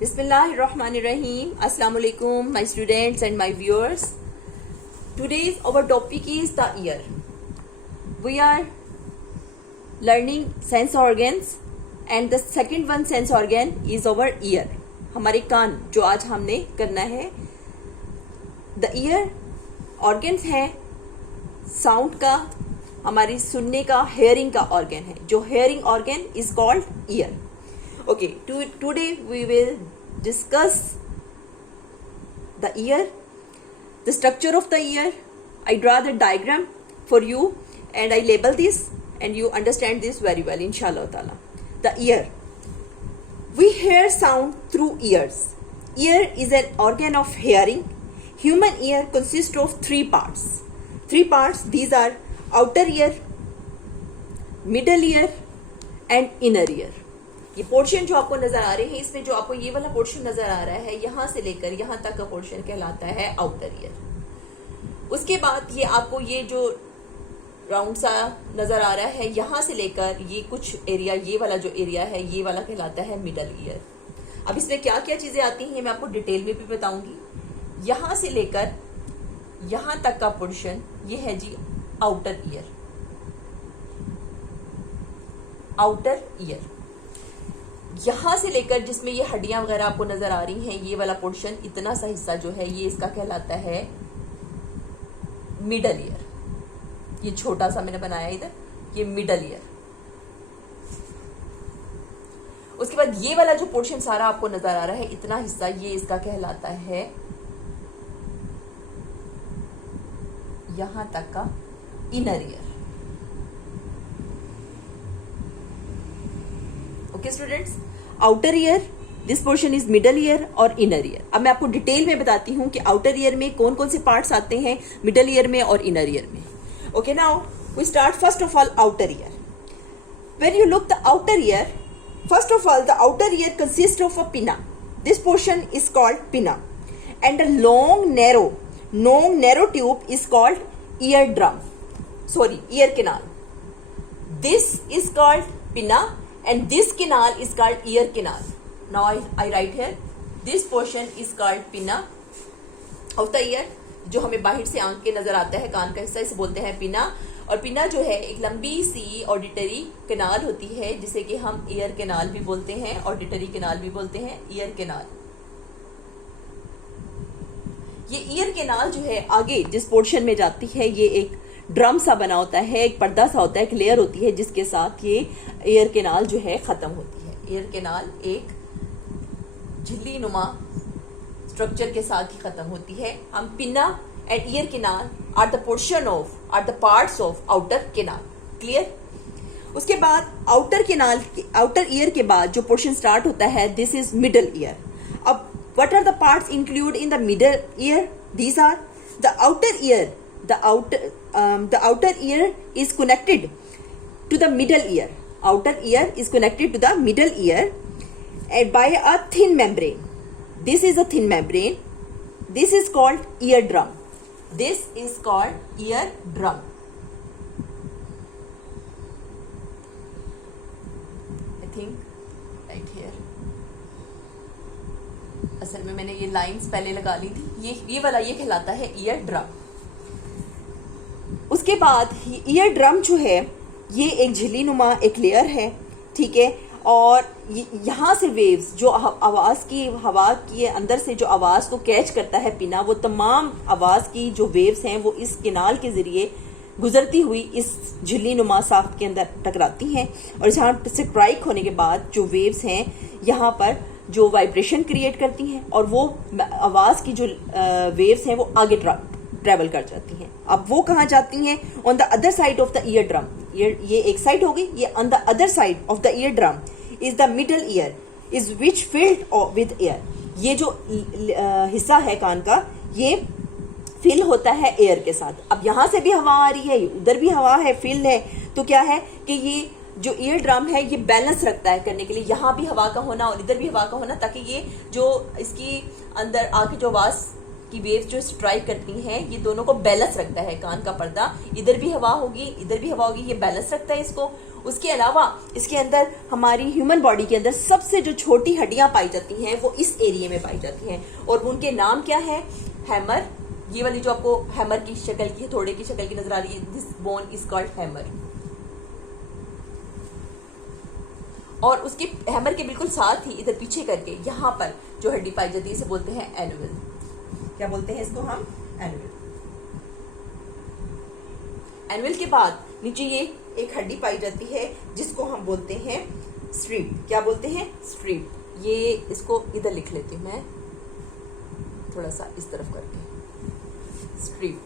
Bismillahirrahmanirrahim. Assalamu alaikum, my students and my viewers. Today's our topic is the ear. We are learning sense organs and the second one sense organ is our ear. हमारे कान जो आज हमने करना है. The ear organs है sound का, हमारी सुनने का, हेयरिंग का ऑर्गन है. जो hearing organ is called year. Okay, today we will discuss the ear, the structure of the ear. I draw the diagram for you and I label this and you understand this very well, inshallah ta'ala. The ear. We hear sound through ears. Ear is an organ of hearing. Human ear consists of three parts. These are outer ear, middle ear and inner ear. ये portion जो आपको नजर आ रहे हैं, इसमें जो आपको ये वाला पोर्शन नजर आ रहा है, यहाँ से लेकर यहाँ तक का पोर्शन कहलाता है आउटर ईयर. उसके बाद ये आपको ये जो राउंड सा नजर आ रहा है, यहाँ से लेकर ये कुछ एरिया, ये वाला जो एरिया है, ये वाला कहलाता है मिडल ईयर. अब इसमें क्या क्या चीजें आती हैं मैं आपको डिटेल में भी बताऊंगी. यहाँ से लेकर यहाँ तक का पोर्शन ये है जी आउटर ईयर. आउटर ईयर यहां से लेकर जिसमें ये हड्डियां वगैरह आपको नजर आ रही हैं, ये वाला पोर्शन, इतना सा हिस्सा जो है ये इसका कहलाता है मिडल ईयर. ये छोटा सा मैंने बनाया इधर, ये मिडल ईयर. उसके बाद ये वाला जो पोर्शन सारा आपको नजर आ रहा है, इतना हिस्सा, ये इसका कहलाता है यहां तक का inner ear. Okay students, outer ear, this portion is middle ear और इनर ईयर. अब मैं आपको डिटेल में बताती हूं कि आउटर ईयर में कौन कौन से पार्ट्स आते हैं, मिडल ईयर में और इनर ईयर में. Okay, now we start first of all outer ear. When you look the outer ear, first of all the outer ear consist of a pinna. This portion is called pinna and a long narrow tube is called eardrum. Ear canal. This is called pinna and this canal is called ear canal. Now I write here, this portion is called pinna of the ear. जो हमें बाहर से आंख के नजर आता है, कान का हिस्सा, इसे बोलते हैं पिना. और पिना जो है एक लंबी सी ऑडिटरी कैनाल होती है, जिसे कि हम ईयर कैनाल भी बोलते हैं, ऑडिटरी कैनाल भी बोलते हैं, ईयर कैनाल. ये ईयर कैनाल जो है आगे जिस पोर्शन में जाती है, ये एक ड्रम सा बना होता है, एक पर्दा सा होता है, एक लेयर होती है जिसके साथ ये ईयर कैनाल जो है खत्म होती है. ईयर कैनाल एक झिल्ली नुमा स्ट्रक्चर के साथ ही खत्म होती है. हम pinna and ear canal are the parts of outer canal. Clear? उसके बाद आउटर ईयर के बाद जो पोर्शन स्टार्ट होता है, दिस इज मिडल ईयर. अब what are the parts included in the middle ear? These are the outer ear. The outer ear is connected to the middle ear. Outer ear is connected to the middle ear and by a thin membrane. This is a thin membrane. This is called eardrum. This is called eardrum. I think right here. असल में मैंने ये lines पहले लगा ली थी. ये वाला ये कहलाता है ईयर ड्रम. उसके बाद ईयर ड्रम जो है ये एक झिल्ली नुमा एक लेयर है, ठीक है. और यहाँ से वेव्स जो हवा की अंदर से जो आवाज़ को कैच करता है पिना, वो तमाम आवाज़ की जो वेव्स हैं वो इस कैनाल के ज़रिए गुजरती हुई इस झिल्ली नुमा साख्त के अंदर टकराती हैं. और जहाँ से स्ट्राइक होने के बाद जो वेव्स हैं यहाँ पर जो वाइब्रेशन क्रिएट करती हैं और वो आवाज़ की जो वेव्स हैं वो आगे ट्रैवल कर जाती हैं. अब वो कहाँ जाती हैं? On the other side of the ear drum. ये एक साइड हो गई. ये on the other side of the ear drum is the middle year is which filled with air. ये जो हिस्सा है कान का, ये फिल होता है एयर के साथ. अब यहाँ से भी हवा आ रही है, उधर भी हवा है, फिल है. तो क्या है कि ये जो ईयर ड्रम है ये बैलेंस रखता है करने के लिए, यहाँ भी हवा का होना और इधर भी हवा का होना, ताकि ये जो इसकी अंदर आके जो आवाज़ की वेव्स जो स्ट्राइक करती हैं, ये दोनों को बैलेंस रखता है। कान का पर्दा, इधर भी हवा होगी, इधर भी हवा होगी, ये बैलेंस रखता है इसको। उसके अलावा इसके अंदर हमारी ह्यूमन बॉडी के अंदर सबसे जो छोटी हड्डियां पाई जाती हैं वो इस एरिया में पाई जाती हैं, और उनके नाम क्या है? हैमर। ये वाली जो आपको हैमर की शक्ल की, थोड़े की शक्ल की नजर आ रही है, this bone is called hammer. और उसके हैमर के बिल्कुल साथ ही इधर पीछे करके यहाँ पर जो हड्डी पाई जाती है इसे बोलते हैं एनुअल। क्या बोलते हैं इसको हम? एनुअल। एनुअल के बाद नीचे ये एक हड्डी पाई जाती है जिसको हम बोलते हैं स्ट्रिप। क्या बोलते हैं? स्ट्रिप। ये इसको इधर लिख लेती हूं मैं, थोड़ा सा इस तरफ करके, स्ट्रिप।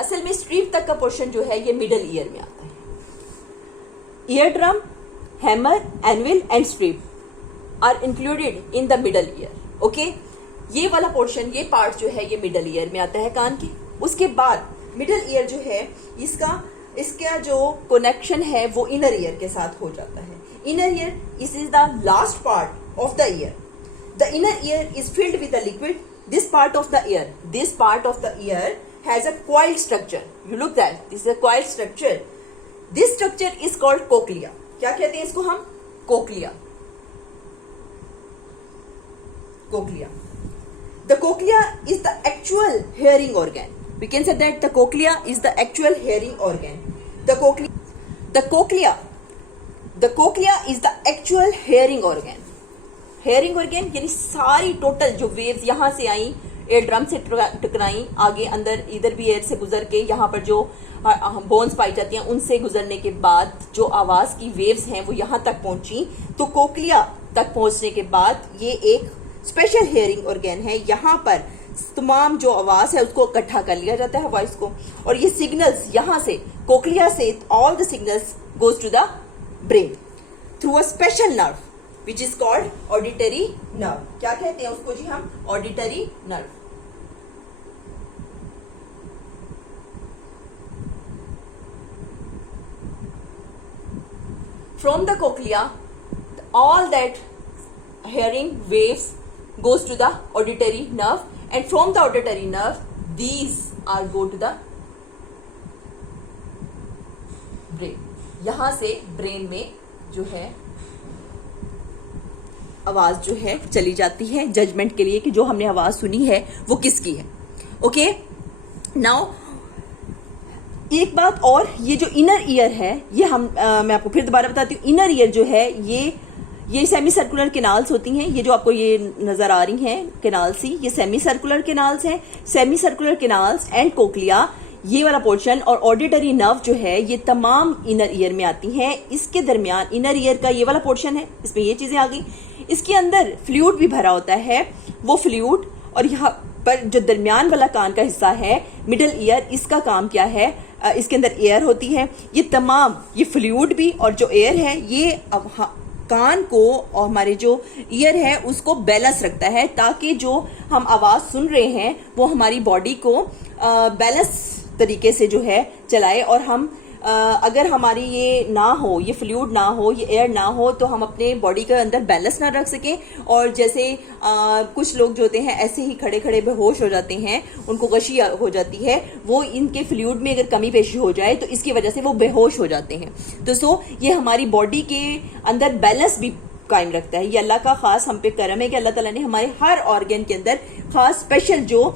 असल में स्ट्रिप तक का पोर्शन जो है ये मिडल ईयर में आता है। Ear drum, hammer, annual and strip are included in the middle ear. Okay, ये वाला पोर्शन, ये पार्ट जो है ये मिडल ईयर में आता है कान के। उसके बाद मिडल ईयर जो है इसका जो कनेक्शन है वो इनर ईयर के साथ हो जाता है। Inner ear is the last part of the year. The inner ear is filled with the liquid. This part of the year has a coiled structure. You look that this is a coiled structure. This structure is called cochlea. क्या कहते हैं इसको हम? cochlea. Cochlea. The cochlea is the actual hearing organ. We can say that the cochlea is the actual hearing organ. The cochlea is the actual hearing organ. Hearing organ यानी सारी total जो waves यहां से आई, air drum से टकराई, आगे अंदर इधर भी एयर से गुजर के यहाँ पर जो बोन्स पाई जाती हैं उनसे गुजरने के बाद जो आवाज की वेव्स हैं वो यहाँ तक पहुंची। तो कोक्लिया तक पहुंचने के बाद ये एक स्पेशल हियरिंग ऑर्गन है। यहाँ पर तमाम जो आवाज है उसको इकट्ठा कर लिया जाता है वॉइस को, और ये सिग्नल्स यहाँ से कोक्लिया से all the signals goes to the brain through a special nerve which is called auditory nerve. क्या कहते हैं उसको जी हम? auditory nerve. From the cochlea, all that hearing waves goes to the auditory nerve, and from the auditory nerve, these are go to the brain. यहां से brain में जो है आवाज जो है चली जाती है जजमेंट के लिए कि जो हमने आवाज सुनी है वो किसकी है। ओके, नाउ एक बात और, ये जो इनर ईयर है ये मैं आपको फिर दोबारा बताती हूँ। इनर ईयर जो है ये सेमी सर्कुलर केनाल्स होती हैं। ये जो आपको ये नजर आ रही हैं केनाल्स ही, ये सेमी सर्कुलर केनाल्स हैं। Semi circular canals and cochlea, ये वाला पोर्शन, और ऑडिटरी नर्व जो है ये तमाम इनर ईयर में आती हैं। इसके दरमियान इनर ईयर का ये वाला पोर्शन है, इसमें ये चीजें आ गई। इसके अंदर फ्लूइड भी भरा होता है, वो फ्लूइड, और यहाँ पर जो दरमियान वाला कान का हिस्सा है मिडल ईयर, इसका काम क्या है? इसके अंदर एयर होती है। ये तमाम ये फ्लूइड भी और जो एयर है ये कान को और हमारे जो ईयर है उसको बैलेंस रखता है, ताकि जो हम आवाज सुन रहे हैं वो हमारी बॉडी को बैलेंस तरीके से जो है चलाए। और हम अगर हमारी ये ना हो, ये फ्लूइड ना हो, ये एयर ना हो, तो हम अपने बॉडी के अंदर बैलेंस ना रख सकें। और जैसे कुछ लोग जो होते हैं ऐसे ही खड़े खड़े बेहोश हो जाते हैं, उनको गशी हो जाती है, वो इनके फ्लूइड में अगर कमी पेशी हो जाए तो इसकी वजह से वो बेहोश हो जाते हैं। तो ये हमारी बॉडी के अंदर बैलेंस भी कायम रखता है। ये अल्लाह का खास हम पे करम है कि अल्लाह ताला ने हमारे हर ऑर्गन के अंदर खास स्पेशल जो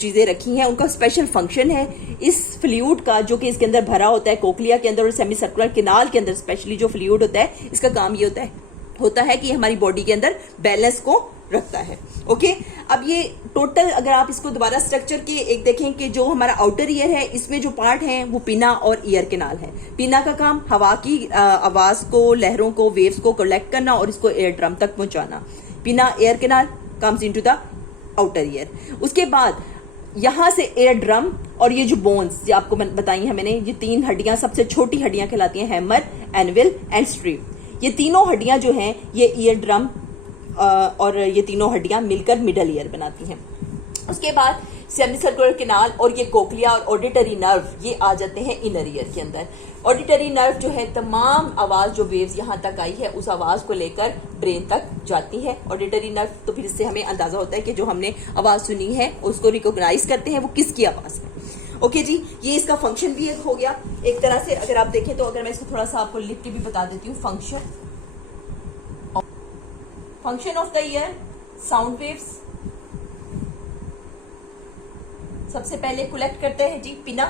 चीजें रखी हैं, उनका स्पेशल फंक्शन है। इस फ्लूइड का जो कि इसके अंदर भरा होता है कोक्लिया के अंदर और सेमी सर्कुलर केनाल के अंदर, स्पेशली जो फ्लूइड होता है, इसका काम ये होता है कि हमारी बॉडी के अंदर बैलेंस को रखता है। ओके, अब ये टोटल अगर आप इसको दोबारा स्ट्रक्चर की एक देखें कि जो हमारा आउटर ईयर है इसमें जो पार्ट है वो पिना और ईयर केनाल है। पिना का काम हवा की आवाज को, लहरों को, वेव्स को कलेक्ट करना और इसको एयर ड्रम तक पहुंचाना। पिना air canal comes into the outer year. उसके बाद यहां से एयर ड्रम और ये जो बोन्स जो आपको बताई हैं मैंने, ये तीन हड्डियां सबसे छोटी हड्डियां कहलाती हैं, हैमर, एनुअल एंड स्ट्रिप। ये तीनों हड्डियां जो हैं ये ईयर ड्रम और ये तीनों हड्डियां मिलकर मिडल ईयर बनाती हैं। उसके बाद सेमी सर्कुलर केनाल और ये कोक्लिया और ऑडिटरी नर्व ये आ जाते हैं इनर ईयर के अंदर। ऑडिटरी नर्व जो है तमाम आवाज जो वेव्स यहाँ तक आई है उस आवाज को लेकर ब्रेन तक जाती है। ऑडिटरी नर्व तो फिर इससे हमें अंदाजा होता है कि जो हमने आवाज सुनी है उसको रिकॉग्नाइज करते हैं वो किसकी आवाज है। ओके जी, ये इसका फंक्शन भी हो गया एक तरह से। अगर आप देखें तो अगर मैं इसको थोड़ा सा आपको लिख के भी बता देती हूँ, function of the year, sound waves सबसे पहले कलेक्ट करते हैं जी पिना।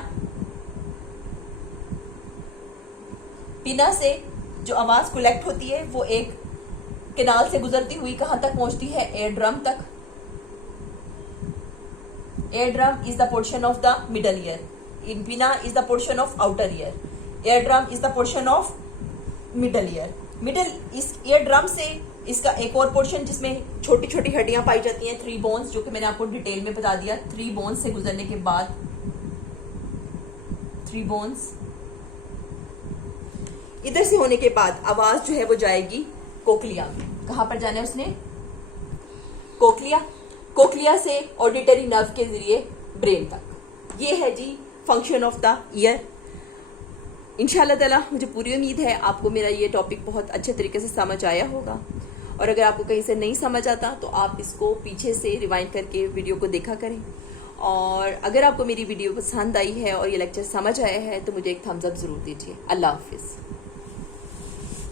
पिना से जो आवाज कलेक्ट होती है वो एक कैनाल से गुजरती हुई कहां तक पहुंचती है, एयर ड्रम तक। Eardrum is the portion of the middle ear, in pinna is the portion of outer ear, eardrum is the portion of middle ear. Middle इस एयर ड्रम से इसका एक और पोर्शन जिसमें छोटी छोटी हड्डियां पाई जाती हैं, 3 बोन्स, जो कि मैंने आपको डिटेल में बता दिया। 3 बोन्स से गुजरने के बाद 3 बोन्स इधर से होने के बाद आवाज जो है वो जाएगी कोक्लिया में। कहां पर जाना है उसने, कोक्लिया। कोक्लिया से ऑडिटरी नर्व के जरिए ब्रेन तक। ये है जी फंक्शन ऑफ द ईयर। इंशाल्लाह ताला मुझे पूरी उम्मीद है आपको मेरा ये टॉपिक बहुत अच्छे तरीके से समझ आया होगा। और अगर आपको कहीं से नहीं समझ आता तो आप इसको पीछे से रिवाइंड करके वीडियो को देखा करें। और अगर आपको मेरी वीडियो पसंद आई है और ये लेक्चर समझ आया है तो मुझे एक थम्स अप जरूर दीजिए। अल्लाह हाफिज।